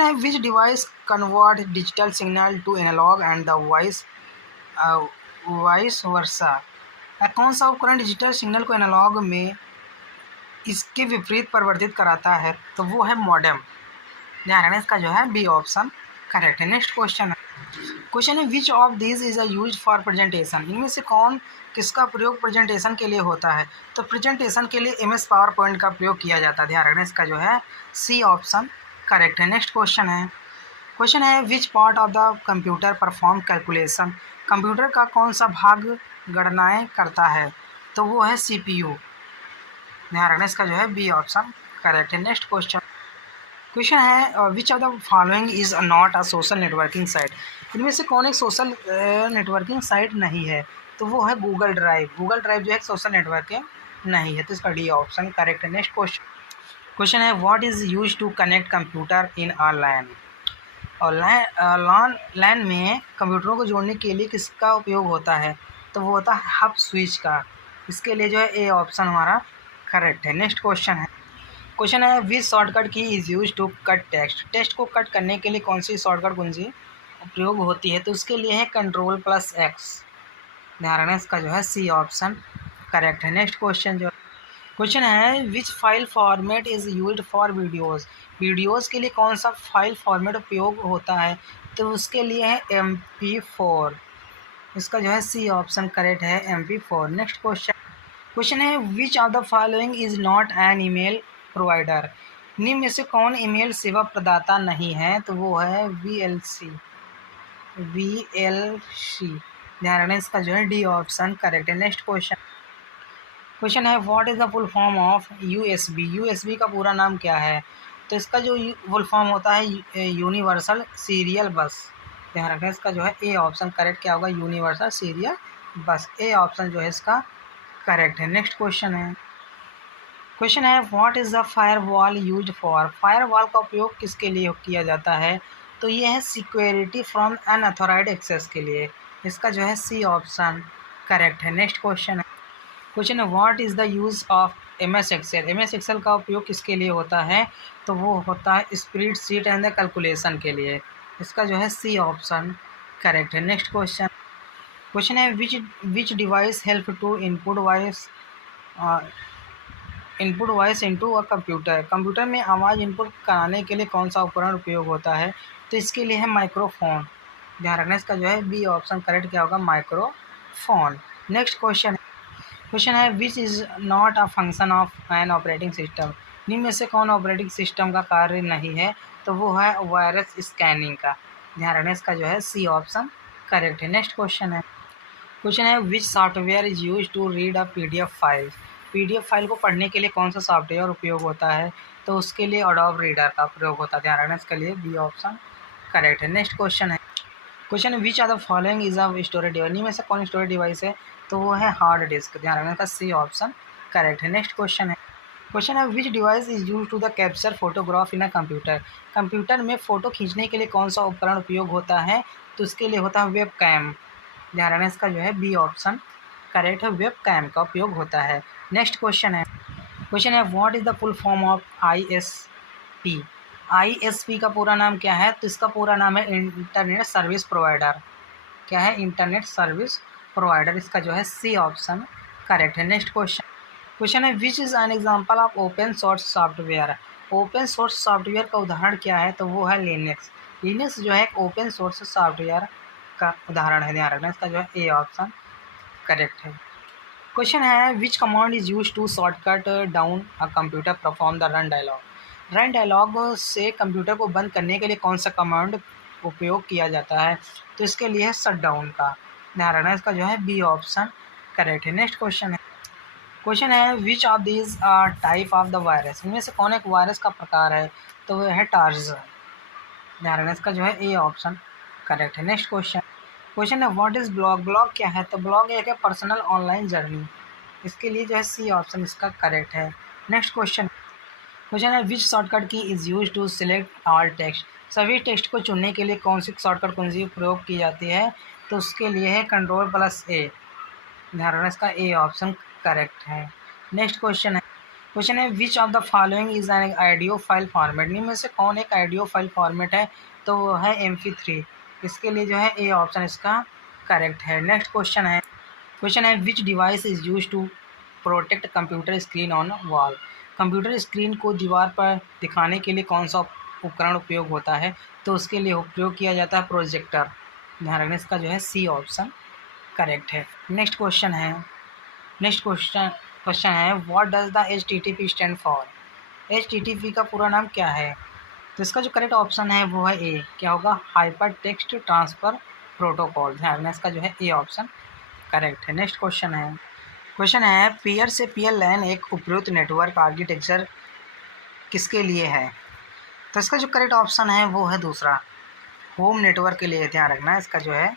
है which device convert digital signal to analog and the vice versa. कौन सा उपकरण डिजिटल सिग्नल को एनालॉग में इसके विपरीत परिवर्तित कराता है? तो वो है मॉडेम, ध्यान रखना, इसका जो है बी ऑप्शन करेक्ट है। नेक्स्ट क्वेश्चन है which of this is a use for presentation. इनमें से कौन किसका प्रयोग प्रेजेंटेशन के लिए होता है? तो प्रेजेंटेशन के लिए MS पावर पॉइंट का प्रयोग किया जाता है, ध्यान रखना, इसका जो है सी ऑप्शन करेक्ट है। नेक्स्ट क्वेश्चन है which part of the computer perform calculation. Computer का कौन सा भाग गणनाएं करता है? तो वो है CPU, ध्यान रखना, इसका जो है बी ऑप्शन करेक्ट है। नेक्स्ट क्वेश्चन है which of the following is not a social networking site. इनमें से कौन एक सोशल नेटवर्किंग साइट नहीं है? तो वो है गूगल ड्राइव जो है सोशल नेटवर्किंग नहीं है, तो इसका डी ऑप्शन करेक्ट है। नेक्स्ट क्वेश्चन है what is use to connect computer in a LAN. और लैन में कंप्यूटरों को जोड़ने के लिए किसका उपयोग होता है? तो वो होता है हब स्विच का, इसके लिए जो है ए ऑप्शन हमारा करेक्ट है। नेक्स्ट क्वेश्चन है which shortcut key is use to cut text को कट करने के लिए कौन सी शॉर्टकट उपयोग होती है? तो उसके लिए है Ctrl+X। ध्यान रखना, इसका जो है सी ऑप्शन करेक्ट है। नेक्स्ट क्वेश्चन है which file format is used for videos के लिए कौन सा फाइल फॉर्मेट उपयोग होता है? तो उसके लिए है MP4। इसका जो है सी ऑप्शन करेक्ट है, MP4। नेक्स्ट क्वेश्चन है which of the following is not an email provider? निम्न में से कौन ईमेल सेवा प्रदाता नहीं है? तो वो है VLC। ध्यान रखना, इसका जो है डी ऑप्शन करेक्ट है। नेक्स्ट क्वेश्चन है what is the full form of USB का पूरा नाम क्या है? तो इसका जो फुल फॉर्म होता है यूनिवर्सल सीरियल बस। ध्यान रखना, इसका जो है ए ऑप्शन करेक्ट क्या होगा, यूनिवर्सल सीरियल बस। ए ऑप्शन जो है इसका करेक्ट है। नेक्स्ट क्वेश्चन है what is the firewall used for? Firewall का उपयोग किसके लिए किया जाता है? तो ये है सिक्योरिटी फ्रॉम अनऑथोराइज्ड एक्सेस के लिए। इसका जो है सी ऑप्शन करेक्ट है। नेक्स्ट क्वेश्चन है what is the use of MS Excel का उपयोग किसके लिए होता है? तो वो होता है स्प्रेडशीट एंड द कैलकुलेशन के लिए। इसका जो है सी ऑप्शन करेक्ट है। नेक्स्ट क्वेश्चन है which device help to input voice into a computer में आवाज़ इनपुट कराने के लिए कौन सा उपकरण उपयोग होता है? तो इसके लिए है माइक्रोफोन। ध्यान रखना, इसका जो है बी ऑप्शन करेक्ट क्या होगा, माइक्रोफोन। नेक्स्ट क्वेश्चन है which is not a function of an operating system? निम्न में से कौन ऑपरेटिंग सिस्टम का कार्य नहीं है? तो वो है वायरस स्कैनिंग का। ध्यान रखना, इसका जो है सी ऑप्शन करेक्ट है। नेक्स्ट क्वेश्चन है which software is use to read a PDF file? PDF file को पढ़ने के लिए कौन सा सॉफ्टवेयर उपयोग होता है? तो उसके लिए एडोब रीडर का प्रयोग होता है। ध्यान रखना, इसके लिए बी ऑप्शन करेक्ट है। नेक्स्ट क्वेश्चन है which are the following is a storage device? इनमें से कौन स्टोरेज डिवाइस है? तो वो है हार्ड डिस्क। ध्यान रखना, इसका सी ऑप्शन करेक्ट है। नेक्स्ट क्वेश्चन है which device is use to the capture photograph in a computer में फ़ोटो खींचने के लिए कौन सा उपकरण उपयोग होता है? तो उसके लिए होता है वेब कैम। ध्यान रखना, इसका जो है बी ऑप्शन करेक्ट है, वेब कैम का उपयोग होता है। नेक्स्ट क्वेश्चन है what is the full form of ISP का पूरा नाम क्या है? तो इसका पूरा नाम है इंटरनेट सर्विस प्रोवाइडर। क्या है? Internet service provider. इसका जो है सी ऑप्शन करेक्ट है। नेक्स्ट क्वेश्चन है which is an example of open source software? Open source software का उदाहरण क्या है? तो वो है लिनक्स जो है एक ओपन सोर्स सॉफ्टवेयर का उदाहरण है। ध्यान रखना, इसका जो है ए ऑप्शन करेक्ट है। क्वेश्चन है which command is use to shortcut down a computer perform the run dialog से कंप्यूटर को बंद करने के लिए कौन सा कमांड उपयोग किया जाता है? तो इसके लिए है शट डाउन का। ध्यान रखना, इसका जो है बी ऑप्शन करेक्ट है। नेक्स्ट क्वेश्चन है which of these are type of the virus? इनमें से कौन एक वायरस का प्रकार है? तो वह है टार्स। ध्यान रखना, इसका जो है ए ऑप्शन करेक्ट है। नेक्स्ट क्वेश्चन है व्हाट इज़ ब्लॉग क्या है? तो ब्लॉग एक है पर्सनल ऑनलाइन जर्नी। इसके लिए जो है सी ऑप्शन इसका करेक्ट है। नेक्स्ट क्वेश्चन है which shortcut key is use to select all text? सभी टेक्स्ट को चुनने के लिए कौन सी शॉर्टकट प्रयोग की जाती है? तो उसके लिए है Ctrl+A। ध्यान रखना, इसका ए ऑप्शन करेक्ट है। नेक्स्ट क्वेश्चन है which of the following is an audio file format? इनमें से कौन एक ऑडियो फाइल फॉर्मेट है? तो वो है MP3। इसके लिए जो है ए ऑप्शन इसका करेक्ट है। नेक्स्ट क्वेश्चन है which device is use to protect computer screen on wall? Computer screen को दीवार पर दिखाने के लिए कौन सा उपकरण उपयोग होता है? तो उसके लिए उपयोग किया जाता है प्रोजेक्टर। ध्यान रखना, इसका जो है सी ऑप्शन करेक्ट है। नेक्स्ट क्वेश्चन है what does the HTTP stand for? HTTP का पूरा नाम क्या है? तो इसका जो करेक्ट ऑप्शन है वो है ए, क्या होगा, हाइपर टेक्स्ट ट्रांसफ़र प्रोटोकॉल। ध्यान रखना, इसका जो है ए ऑप्शन करेक्ट है। नेक्स्ट क्वेश्चन है पीयर से पीयर लैन एक उपयुक्त नेटवर्क आर्किटेक्चर किसके लिए है? तो इसका जो करेक्ट ऑप्शन है वो है दूसरा, होम नेटवर्क के लिए। ध्यान रखना, इसका जो है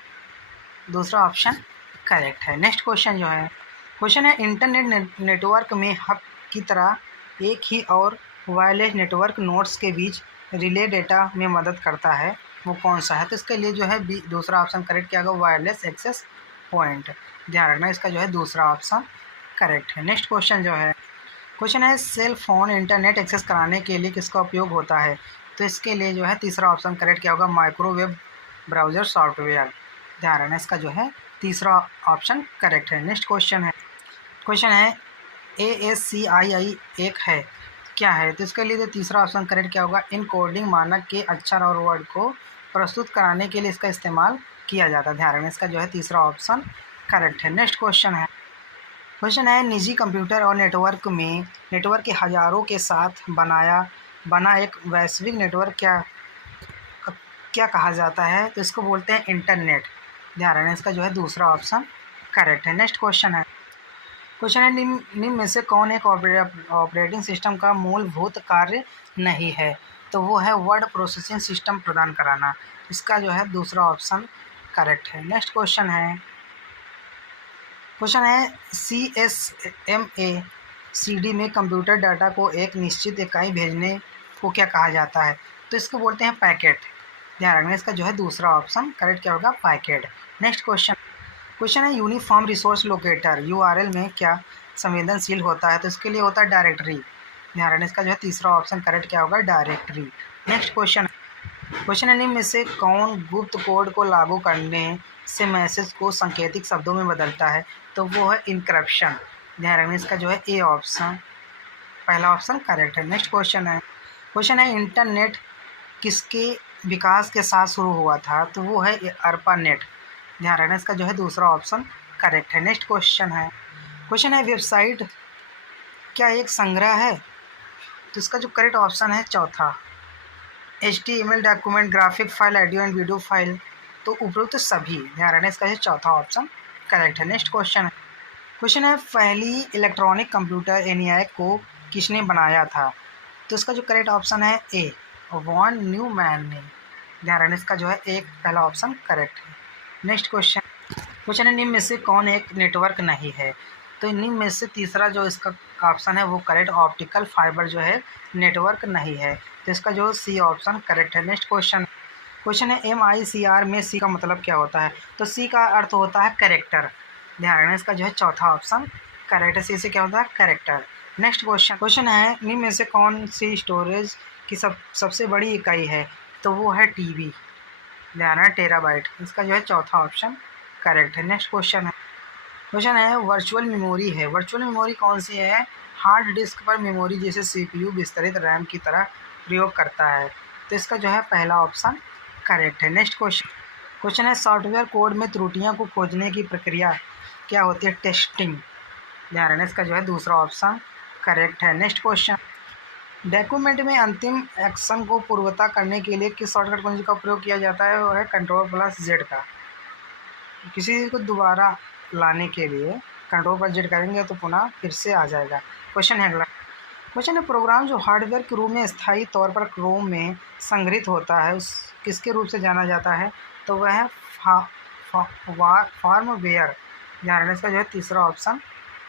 दूसरा ऑप्शन करेक्ट है। नेक्स्ट क्वेश्चन है इंटरनेट नेटवर्क में हब की तरह एक ही और वायरलेस नेटवर्क नोड्स के बीच रिले डेटा में मदद करता है, वो कौन सा है? तो इसके लिए जो है बी दूसरा ऑप्शन करेक्ट क्या होगा, वायरलेस एक्सेस पॉइंट। ध्यान रखना, इसका जो है दूसरा ऑप्शन करेक्ट है। नेक्स्ट क्वेश्चन जो है, क्वेश्चन है सेल फोन इंटरनेट एक्सेस कराने के लिए किसका उपयोग होता है? तो इसके लिए जो है तीसरा ऑप्शन करेक्ट क्या होगा? Microwave browser software. ध्यान रखना, इसका जो है तीसरा ऑप्शन करेक्ट है। नेक्स्ट क्वेश्चन है ASCII एक है, क्या है? तो इसके लिए जो तीसरा ऑप्शन करेक्ट क्या होगा? इनकोडिंग मानक के अक्षर और वर्ड को प्रस्तुत कराने के लिए इसका इस्तेमाल किया जाता है। ध्यान रखना, इसका जो है तीसरा ऑप्शन करेक्ट है। नेक्स्ट क्वेश्चन है निजी कंप्यूटर और नेटवर्क के हज़ारों के साथ बना एक वैश्विक नेटवर्क क्या कहा जाता है? तो इसको बोलते हैं इंटरनेट। ध्यान रखना, इसका जो है दूसरा ऑप्शन करेक्ट है। नेक्स्ट क्वेश्चन है निम्न में से कौन एक ऑपरेटिंग सिस्टम का मूलभूत कार्य नहीं है? तो वो है वर्ड प्रोसेसिंग सिस्टम प्रदान कराना। इसका जो है दूसरा ऑप्शन करेक्ट है। नेक्स्ट क्वेश्चन है CSMA में कंप्यूटर डाटा को एक निश्चित इकाई भेजने को क्या कहा जाता है? तो इसको बोलते हैं पैकेट। ध्यान रखना, इसका जो है दूसरा ऑप्शन करेक्ट क्या होगा? पैकेट। नेक्स्ट क्वेश्चन है यूनिफॉर्म रिसोर्स लोकेटर URL में क्या संवेदनशील होता है? तो इसके लिए होता है डायरेक्टरी। ध्यान रखना, इसका जो है तीसरा ऑप्शन करेक्ट क्या होगा? डायरेक्टरी। नेक्स्ट क्वेश्चन है निम्न में से कौन गुप्त कोड को लागू करने से मैसेज को सांकेतिक शब्दों में बदलता है? तो वो है इनक्रप्शन। ध्यान रखना, इसका जो है ए ऑप्शन पहला ऑप्शन करेक्ट है। नेक्स्ट क्वेश्चन है इंटरनेट किसके विकास के साथ शुरू हुआ था? तो वो है ARPANET। ध्यान रखना, इसका जो है दूसरा ऑप्शन करेक्ट है। नेक्स्ट क्वेश्चन है वेबसाइट क्या एक संग्रह है? तो इसका जो करेक्ट ऑप्शन है चौथा। HTML document, graphic file, audio and video file, तो उपरोक्त सभी। ध्यान रखना, इसका जो चौथा ऑप्शन करेक्ट है। नेक्स्ट क्वेश्चन है पहली इलेक्ट्रॉनिक कंप्यूटर ENIAC को किसने बनाया था? तो इसका जो करेक्ट ऑप्शन है ए, वॉन न्यूमैन ने। ध्यान रखना, इसका जो है एक पहला ऑप्शन करेक्ट है। नेक्स्ट क्वेश्चन है निम्न में से कौन एक नेटवर्क नहीं है? तो निम्न में से तीसरा जो इसका ऑप्शन है वो करेक्ट, ऑप्टिकल फाइबर जो है नेटवर्क नहीं है। तो इसका जो सी ऑप्शन करेक्ट है। नेक्स्ट क्वेश्चन है MICR में सी का मतलब क्या होता है? तो सी का अर्थ होता है कैरेक्टर। ध्यान रखना, इसका जो है चौथा ऑप्शन करेक्ट है। सी से क्या होता है? कैरेक्टर। नेक्स्ट क्वेश्चन है निम्न में से कौन सी स्टोरेज की सबसे बड़ी इकाई है? तो वो है TB। ध्यान है टेराबाइट। इसका जो है चौथा ऑप्शन करेक्ट है। नेक्स्ट क्वेश्चन है वर्चुअल मेमोरी है। वर्चुअल मेमोरी कौन सी है? हार्ड डिस्क पर मेमोरी जैसे CPU विस्तृत रैम की तरह प्रयोग करता है। तो इसका जो है पहला ऑप्शन करेक्ट है। नेक्स्ट क्वेश्चन है सॉफ्टवेयर कोड में त्रुटियों को खोजने की प्रक्रिया क्या होती है? टेस्टिंग। ध्यान रखना, इसका जो है दूसरा ऑप्शन करेक्ट है। नेक्स्ट क्वेश्चन, डॉक्यूमेंट में अंतिम एक्शन को पूर्वता करने के लिए किस शॉर्टकट कुंजी का प्रयोग किया जाता है? वो है Ctrl+Z का। किसी चीज़ को दोबारा लाने के लिए Ctrl+Z करेंगे तो पुनः फिर से आ जाएगा। क्वेश्चन है प्रोग्राम जो हार्डवेयर के रूप में स्थायी तौर पर क्रोम में संग्रहित होता है उस किसके रूप से जाना जाता है? तो वह है फॉर्मवेयर। ध्यान रखना, इसका जो है तीसरा ऑप्शन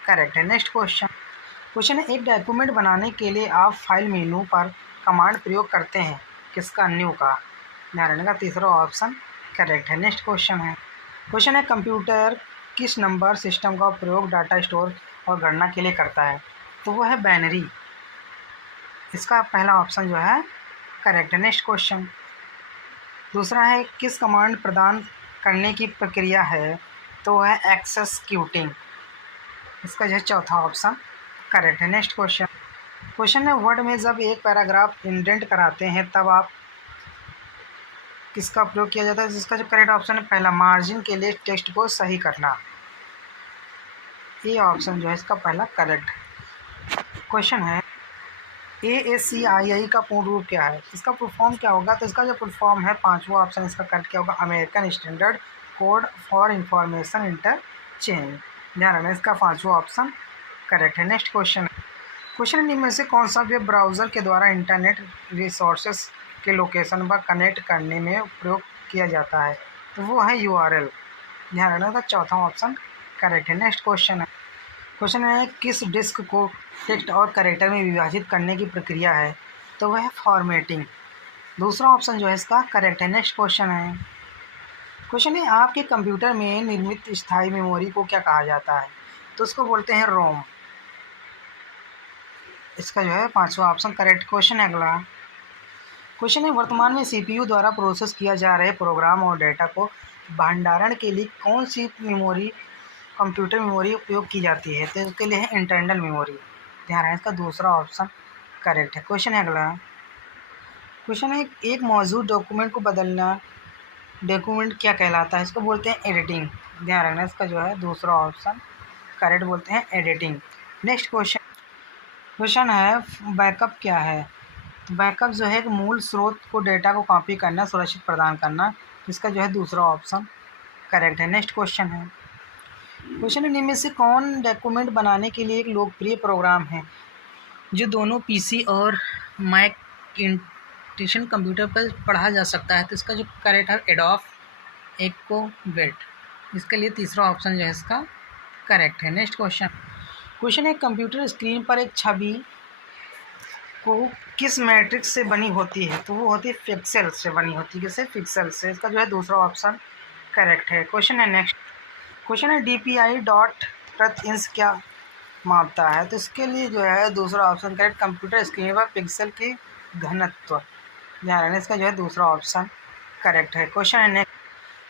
करेक्ट है। नेक्स्ट क्वेश्चन है एक डॉक्यूमेंट बनाने के लिए आप फाइल मेनू पर कमांड प्रयोग करते हैं किसका? न्यू का। ध्यान रखने का तीसरा ऑप्शन करेक्ट है। नेक्स्ट क्वेश्चन है कंप्यूटर किस नंबर सिस्टम का प्रयोग डाटा स्टोर और गणना के लिए करता है? तो वो है बाइनरी। इसका पहला ऑप्शन जो है करेक्ट है। नेक्स्ट क्वेश्चन दूसरा है किस कमांड प्रदान करने की प्रक्रिया है? तो वह है एक्सेक्यूटिंग। इसका जो है चौथा ऑप्शन करेक्ट है। नेक्स्ट क्वेश्चन है वर्ड में जब एक पैराग्राफ इंडेंट कराते हैं तब आप किसका प्रयोग किया जाता है? जिसका जो करेक्ट ऑप्शन है पहला, मार्जिन के लिए टेक्स्ट को सही करना। ये ऑप्शन जो है इसका पहला करेक्ट। क्वेश्चन है ASCII का पूर्ण रूप क्या है? इसका फुल फॉर्म क्या होगा? तो इसका जो फुल फॉर्म है पांचवा ऑप्शन इसका करेक्ट क्या होगा? American standard code for information interchange. ध्यान रखना, इसका पांचवा ऑप्शन करेक्ट है। नेक्स्ट क्वेश्चन निम्न में से कौन सा वेब ब्राउज़र के द्वारा इंटरनेट रिसोर्सेज के लोकेशन पर कनेक्ट करने में प्रयोग किया जाता है? तो वो है URL। ध्यान रखना, का चौथा ऑप्शन करेक्ट है। नेक्स्ट क्वेश्चन है किस डिस्क को टेक्स्ट और कैरेक्टर में विभाजित करने की प्रक्रिया है? तो वह है फॉर्मेटिंग। दूसरा ऑप्शन जो है इसका करेक्ट है। नेक्स्ट क्वेश्चन है आपके कंप्यूटर में निर्मित स्थायी मेमोरी को क्या कहा जाता है? तो उसको बोलते हैं रोम। इसका जो है पांचवा ऑप्शन करेक्ट। क्वेश्चन है अगला। क्वेश्चन है वर्तमान में सीपीयू द्वारा प्रोसेस किया जा रहे प्रोग्राम और डेटा को भंडारण के लिए कौन सी मेमोरी कंप्यूटर मेमोरी उपयोग की जाती है? तो इसके लिए है इंटरनल मेमोरी। ध्यान है, इसका दूसरा ऑप्शन करेक्ट है। क्वेश्चन है अगला। क्वेश्चन है एक मौजूद डॉक्यूमेंट को बदलना डॉक्यूमेंट क्या कहलाता है? इसको बोलते हैं एडिटिंग। ध्यान रखना, इसका जो है दूसरा ऑप्शन करेक्ट, बोलते हैं एडिटिंग। Next question. क्वेश्चन है बैकअप क्या है? तो बैकअप जो है एक मूल स्रोत को डेटा को कॉपी करना, सुरक्षित प्रदान करना। इसका जो है दूसरा ऑप्शन करेक्ट है। नेक्स्ट क्वेश्चन है। क्वेश्चन है निम्न में से कौन डॉक्यूमेंट बनाने के लिए एक लोकप्रिय प्रोग्राम है जो दोनों पीसी और मैक इंटेशन कंप्यूटर पर पढ़ा जा सकता है? तो इसका जो करेक्ट है एडोब एक्रोबैट। इसके लिए तीसरा ऑप्शन जो है इसका करेक्ट है। Next question. क्वेश्चन है कंप्यूटर स्क्रीन पर एक छवि को किस मैट्रिक्स से बनी होती है? तो वो होती है पिक्सल से बनी होती है। किससे? पिक्सल से। इसका जो है दूसरा ऑप्शन करेक्ट है। क्वेश्चन है नेक्स्ट। क्वेश्चन है डीपीआई डॉट प्रति इंच क्या मापता है? तो इसके लिए जो है दूसरा ऑप्शन करेक्ट, कंप्यूटर स्क्रीन पर पिक्सल की घनत्व। ध्यान रखना, इसका जो है दूसरा ऑप्शन करेक्ट है। क्वेश्चन है नेक्स्ट।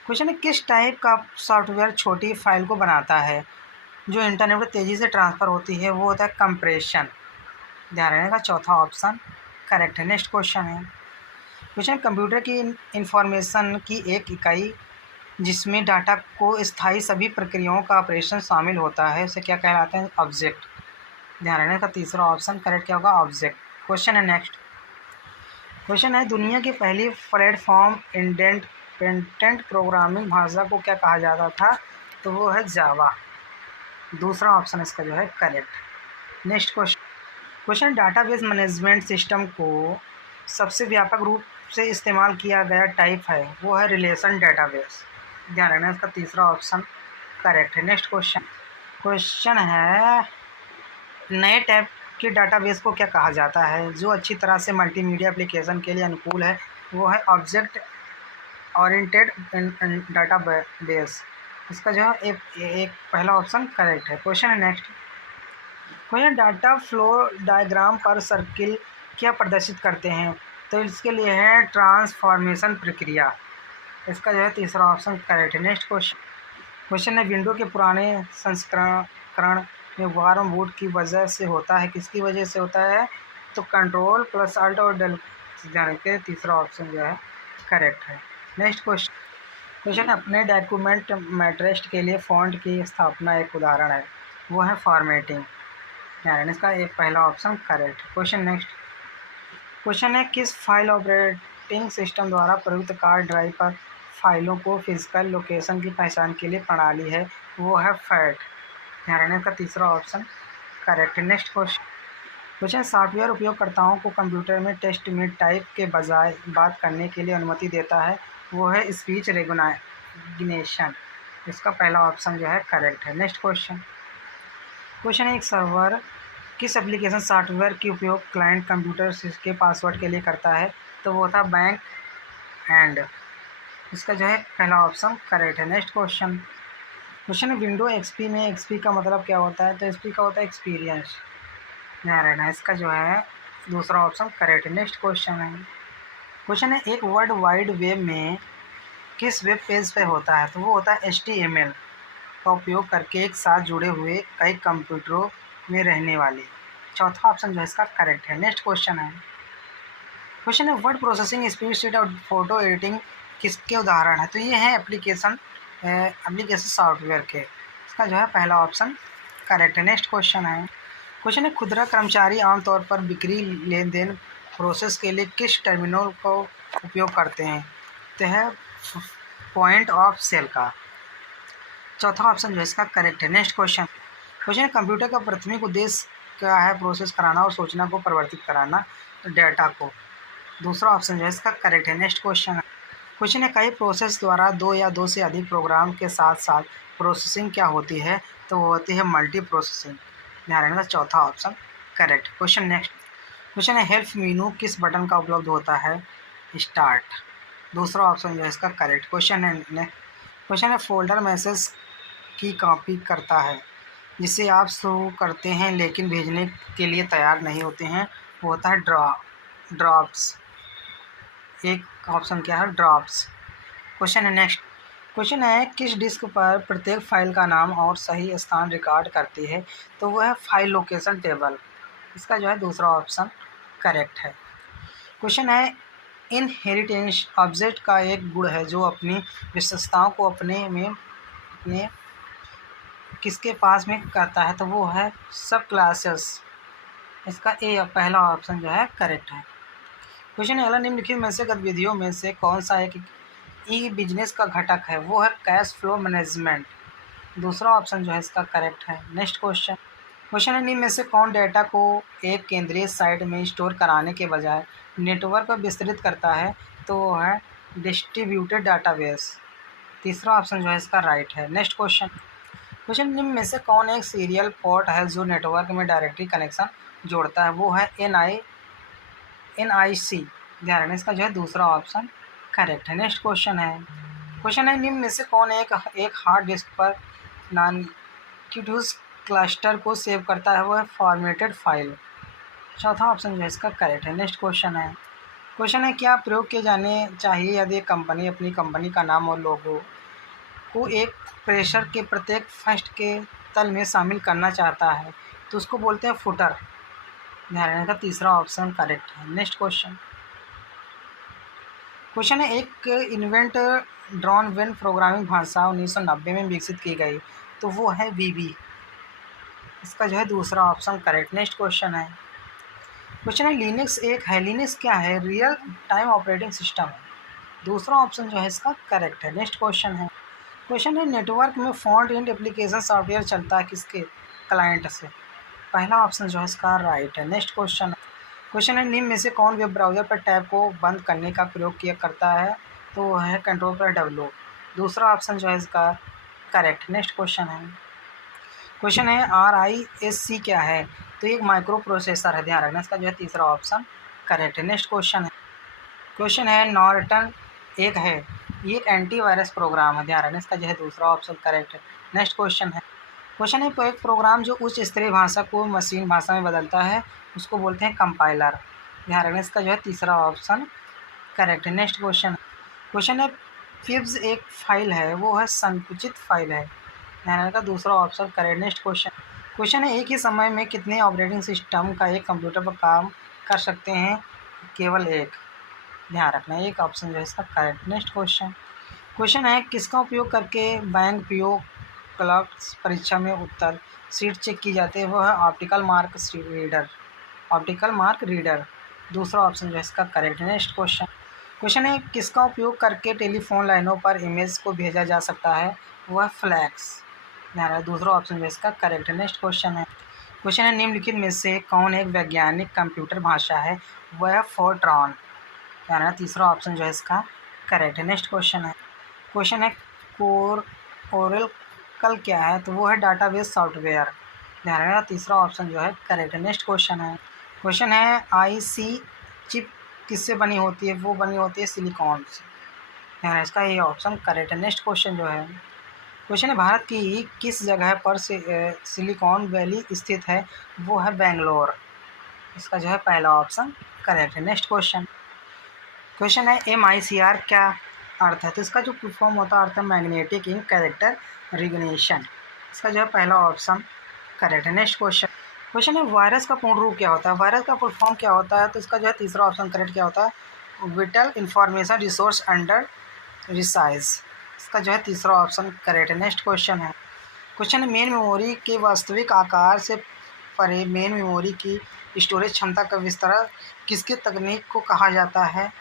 क्वेश्चन है किस टाइप का सॉफ्टवेयर छोटी फाइल को बनाता है जो इंटरनेट पर तेज़ी से ट्रांसफ़र होती है? वो होता है कंप्रेशन। ध्यान रखने का चौथा ऑप्शन करेक्ट है। नेक्स्ट क्वेश्चन है। क्वेश्चन कंप्यूटर की इंफॉर्मेशन की एक इकाई जिसमें डाटा को स्थायी सभी प्रक्रियाओं का ऑपरेशन शामिल होता है उसे क्या कहलाते हैं? ऑब्जेक्ट। ध्यान रखने का तीसरा ऑप्शन करेक्ट क्या होगा? ऑब्जेक्ट। क्वेश्चन है नेक्स्ट। क्वेश्चन है दुनिया की पहली प्लेटफॉर्म इंडिपेंडेंट प्रोग्रामिंग भाषा को क्या कहा जाता था? तो वो है जावा। दूसरा ऑप्शन इसका जो है correct. Next question. Question database management system को सबसे व्यापक रूप से इस्तेमाल किया गया टाइप है, वो है रिलेशन डेटाबेस। ध्यान रखना, इसका तीसरा ऑप्शन करेक्ट है। Next question. क्वेश्चन है नए टाइप के डाटाबेस को क्या कहा जाता है जो अच्छी तरह से मल्टीमीडिया एप्लीकेशन के लिए अनुकूल है? वो है ऑब्जेक्ट ओरिएंटेड डाटाबेस। इसका जो है एक पहला ऑप्शन करेक्ट है। क्वेश्चन है next. Question data flow diagram पर सर्किल क्या प्रदर्शित करते हैं? तो इसके लिए है ट्रांसफॉर्मेशन प्रक्रिया। इसका जो है तीसरा ऑप्शन करेक्ट है। Next question. क्वेश्चन है विंडो के पुराने संस्करण में वार्म बूट की वजह से होता है, किसकी वजह से होता है? तो कंट्रोल प्लस अल्ट और डेल जाने के तीसरा ऑप्शन जो है करेक्ट है। Next question. क्वेश्चन अपने डॉक्यूमेंट मैट्रेस्ट के लिए फ़ॉन्ट की स्थापना एक उदाहरण है, वो है फॉर्मेटिंग। यानी इसका एक पहला option correct. Question next. Question है किस फाइल ऑपरेटिंग सिस्टम द्वारा प्रयुक्त कार्ड ड्राइव पर फाइलों को फिजिकल लोकेशन की पहचान के लिए प्रणाली है? वो है फैट। ध्यान इसका तीसरा ऑप्शन करेक्ट है। Next question. क्वेश्चन सॉफ्टवेयर उपयोगकर्ताओं को कंप्यूटर में टेक्स्ट में टाइप के बजाय बात करने के लिए अनुमति देता है, वो है स्पीच रिकॉग्निशन। इसका पहला ऑप्शन जो है करेक्ट है। Next question. क्वेश्चन है एक सर्वर किस एप्लीकेशन सॉफ्टवेयर की उपयोग क्लाइंट कंप्यूटर के पासवर्ड के लिए करता है? तो वो था बैंक एंड। इसका जो है पहला ऑप्शन करेक्ट है। Next question. क्वेश्चन है विंडो एक्सपी में एक्सपी का मतलब क्या होता है? तो एक्सपी का होता है एक्सपीरियंस। ध्यान रखना, इसका जो है दूसरा ऑप्शन करेक्ट है। नेक्स्ट क्वेश्चन है। क्वेश्चन है एक वर्ल्ड वाइड वेब में किस वेब पेज पे होता है? तो वो होता है HTML का उपयोग करके एक साथ जुड़े हुए कई कंप्यूटरों में रहने वाले। चौथा ऑप्शन जो है इसका करेक्ट है। नेक्स्ट क्वेश्चन है। क्वेश्चन है वर्ड प्रोसेसिंग स्पीड शीट और फोटो एडिटिंग किसके उदाहरण है? तो ये है एप्लीकेशन सॉफ्टवेयर के। इसका जो है पहला ऑप्शन करेक्ट है। नेक्स्ट क्वेश्चन है। क्वेश्चन है खुदरा कर्मचारी आमतौर पर बिक्री लेन देन प्रोसेस के लिए किस टर्मिनल को उपयोग करते हैं? तो है पॉइंट ऑफ सेल का। चौथा ऑप्शन जो है इसका करेक्ट है। Next question. क्वेश्चन है कंप्यूटर का प्राथमिक उद्देश्य क्या है? प्रोसेस कराना और सूचना को परिवर्तित कराना, डेटा को। दूसरा ऑप्शन जो है इसका करेक्ट है। नेक्स्ट क्वेश्चन है। क्वेश्चन है कई प्रोसेस द्वारा दो या दो से अधिक प्रोग्राम के साथ साथ प्रोसेसिंग क्या होती है? तो वो होती है मल्टी प्रोसेसिंग। ध्यान रखना, चौथा option correct. Question next. Question है हेल्प मेनू किस बटन का उपलब्ध होता है? स्टार्ट। दूसरा ऑप्शन जो है इसका करेक्ट। क्वेश्चन है फोल्डर मैसेज की कॉपी करता है, जिसे आप शुरू करते हैं लेकिन भेजने के लिए तैयार नहीं होते हैं, वो होता है ड्रॉप्स। एक ऑप्शन क्या है, ड्रॉप्स। क्वेश्चन है नेक्स्ट। क्वेश्चन है किस डिस्क पर प्रत्येक फाइल का नाम और सही स्थान रिकॉर्ड करती है, तो वो है फाइल लोकेशन टेबल। इसका जो है दूसरा ऑप्शन करेक्ट है। क्वेश्चन है इनहेरिटेंस ऑब्जेक्ट का एक गुण है जो अपनी विशेषताओं को अपने किसके पास में करता है, तो वो है सब क्लासेस। इसका ए पहला ऑप्शन जो है करेक्ट है। क्वेश्चन है अगला निम्नलिखित में से गतिविधियों में से कौन सा एक ई बिजनेस का घटक है, वो है कैश फ्लो मैनेजमेंट। दूसरा ऑप्शन जो है इसका करेक्ट है। Next question. क्वेश्चन है निम्न में से कौन डेटा को एक केंद्रीय साइट में स्टोर कराने के बजाय नेटवर्क पर विस्तृत करता है, तो वो है डिस्ट्रीब्यूटेड डाटाबेस। तीसरा ऑप्शन जो है इसका राइट है। Next question. क्वेश्चन निम्न में से कौन एक सीरियल पोर्ट है जो नेटवर्क में डायरेक्टली कनेक्शन जोड़ता है, वो है NIC। ध्यान रखना इसका जो है दूसरा ऑप्शन करेक्ट है। नेक्स्ट क्वेश्चन है निम्न में से कौन एक हार्ड डिस्क पर नॉन क्यूट्यूज क्लस्टर को सेव करता है, वो है फॉर्मेटेड फाइल। चौथा ऑप्शन जो है इसका करेक्ट है। नेक्स्ट क्वेश्चन है क्या प्रयोग किए जाने चाहिए यदि एक कंपनी अपनी कंपनी का नाम और लोगो को एक प्रेशर के प्रत्येक फर्स्ट के तल में शामिल करना चाहता है, तो उसको बोलते हैं फुटर। ध्यान रखने का तीसरा ऑप्शन करेक्ट है। नेक्स्ट क्वेश्चन है एक इन्वेंट ड्रॉन वेन प्रोग्रामिंग भाषा 1990 में विकसित की गई, तो वो है VB। इसका जो है दूसरा ऑप्शन करेक्ट। नेक्स्ट क्वेश्चन है लिनक्स एक है। लिनक्स क्या है, रियल टाइम ऑपरेटिंग सिस्टम है। दूसरा ऑप्शन जो है इसका करेक्ट है। नेक्स्ट क्वेश्चन है नेटवर्क में फ्रंट एंड एप्लीकेशन सॉफ्टवेयर चलता है किसके क्लाइंट से। पहला ऑप्शन जो है इसका राइट है। नेक्स्ट क्वेश्चन है निम्न में से कौन वेब ब्राउज़र पर टैब को बंद करने का प्रयोग किया करता है, तो वो है कंट्रोल पर W। दूसरा ऑप्शन जो है इसका करेक्ट। नेक्स्ट क्वेश्चन है RISC क्या है, तो एक माइक्रो प्रोसेसर है। ध्यान रखना इसका जो है तीसरा ऑप्शन करेक्ट है। नेक्स्ट क्वेश्चन है नॉर्टन एक है, ये एक एंटीवायरस प्रोग्राम है। ध्यान रखना इसका जो है दूसरा ऑप्शन करेक्ट है। नेक्स्ट क्वेश्चन है कोई एक प्रोग्राम जो उच्च स्तरीय भाषा को मशीन भाषा में बदलता है, उसको बोलते हैं कंपाइलर। ध्यान रखना इसका जो है तीसरा ऑप्शन करेक्ट है। नेक्स्ट क्वेश्चन है फिब्स एक फाइल है, वो है संकुचित फाइल है। ध्यान रखने का दूसरा ऑप्शन करेक्ट। नेक्स्ट क्वेश्चन है एक ही समय में कितने ऑपरेटिंग सिस्टम का एक कंप्यूटर पर काम कर सकते हैं, केवल एक। ध्यान रखना एक ऑप्शन जो है इसका करेक्ट। नेक्स्ट क्वेश्चन है किसका उपयोग करके बैंक PO क्लर्क्स परीक्षा में उत्तर सीट चेक की जाती है, वो है ऑप्टिकल मार्क रीडर। दूसरा ऑप्शन जो है इसका करेक्ट है। नेक्स्ट क्वेश्चन है किसका उपयोग करके टेलीफोन लाइनों पर इमेज को भेजा जा सकता है, वो है फ्लैक्स। ध्यान रखना दूसरा ऑप्शन जो है इसका करेक्ट है। नेक्स्ट क्वेश्चन है निम्नलिखित में से कौन एक वैज्ञानिक कंप्यूटर भाषा है, वह है फोर्ट्रॉन। ध्यान रखना तीसरा ऑप्शन जो है इसका करेक्ट है। नेक्स्ट क्वेश्चन है ओरेकल क्या है, तो वो है डाटाबेस सॉफ्टवेयर। ध्यान रखना तीसरा ऑप्शन जो है करेक्ट है। नेक्स्ट क्वेश्चन है IC चिप किससे बनी होती है, वो बनी होती है सिलिकॉन से। ध्यान रखना इसका ये ऑप्शन करेक्ट है। नेक्स्ट क्वेश्चन है भारत की किस जगह पर सिलिकॉन वैली स्थित है, वो है बेंगलोर। इसका जो है पहला ऑप्शन करेक्ट है। नेक्स्ट क्वेश्चन है MICR क्या अर्थ है, तो इसका जो फुल फॉर्म होता है अर्थ है मैग्नेटिक इन कैरेक्टर रिकग्निशन। इसका जो है पहला ऑप्शन करेक्ट है। नेक्स्ट क्वेश्चन है वायरस का पूर्ण रूप क्या होता है, वायरस का फुल फॉर्म क्या होता है, तो इसका जो है तीसरा ऑप्शन करेक्ट क्या होता है, whittle information resource under resize. इसका जो है तीसरा ऑप्शन करेक्ट है। नेक्स्ट क्वेश्चन है मेन मेमोरी के वास्तविक आकार से परे मेन मेमोरी की स्टोरेज क्षमता का विस्तार किसके तकनीक को कहा जाता है,